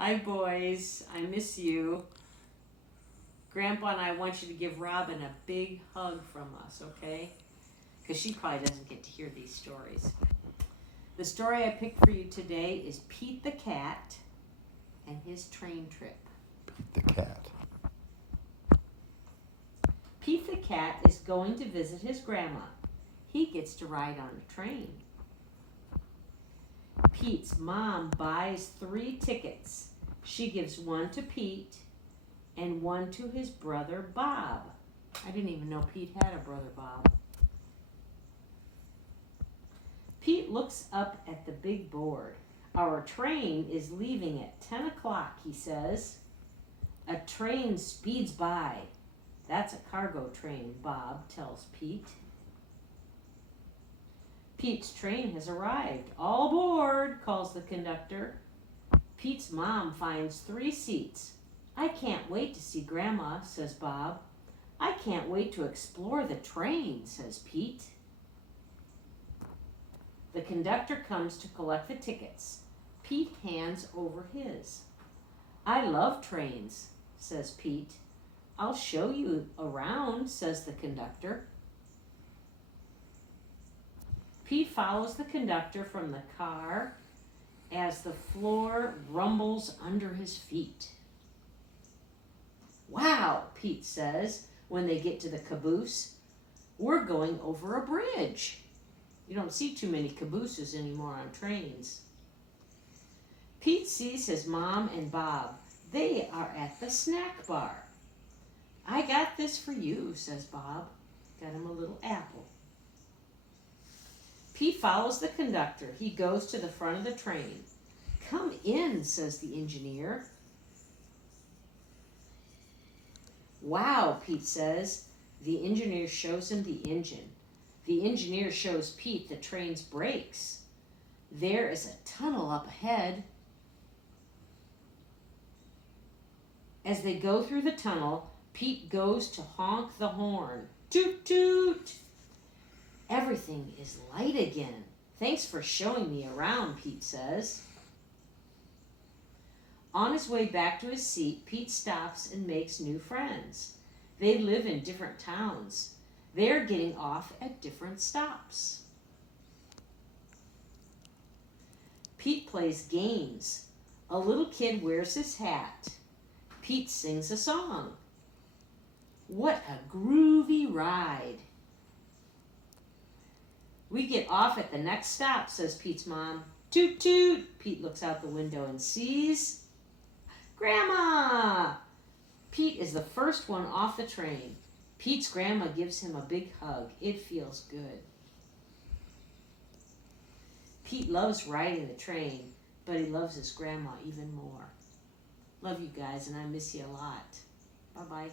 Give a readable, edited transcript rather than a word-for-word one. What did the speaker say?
Hi, boys. I miss you. Grandpa and I want you to give Robin a big hug from us, okay? Because she probably doesn't get to hear these stories. The story I picked for you today is Pete the Cat and his train trip. The cat. Pete the Cat is going to visit his grandma. He gets to ride on a train. Pete's mom buys 3 tickets. She gives one to Pete and one to his brother Bob. I didn't even know Pete had a brother Bob. Pete looks up at the big board. Our train is leaving at 10 o'clock, he says. A train speeds by. That's a cargo train, Bob tells Pete. Pete's train has arrived. All aboard, calls the conductor. Pete's mom finds 3 seats. I can't wait to see Grandma, says Bob. I can't wait to explore the train, says Pete. The conductor comes to collect the tickets. Pete hands over his. I love trains, says Pete. I'll show you around, says the conductor. Pete follows the conductor from the car as the floor rumbles under his feet. Wow, Pete says when they get to the caboose. We're going over a bridge. You don't see too many cabooses anymore on trains. Pete sees his mom and Bob. They are at the snack bar. I got this for you, says Bob. Got him a little apple. Pete follows the conductor. He goes to the front of the train. Come in, says the engineer. Wow, Pete says. The engineer shows him the engine. The engineer shows Pete the train's brakes. There is a tunnel up ahead. As they go through the tunnel, Pete goes to honk the horn. Toot toot! Everything is light again. Thanks for showing me around, Pete says. On his way back to his seat, Pete stops and makes new friends. They live in different towns. They're getting off at different stops. Pete plays games. A little kid wears his hat. Pete sings a song. What a groovy ride. We get off at the next stop, says Pete's mom. Toot toot! Pete looks out the window and sees Grandma! Pete is the first one off the train. Pete's grandma gives him a big hug. It feels good. Pete loves riding the train, but he loves his grandma even more. Love you guys, and I miss you a lot. Bye-bye.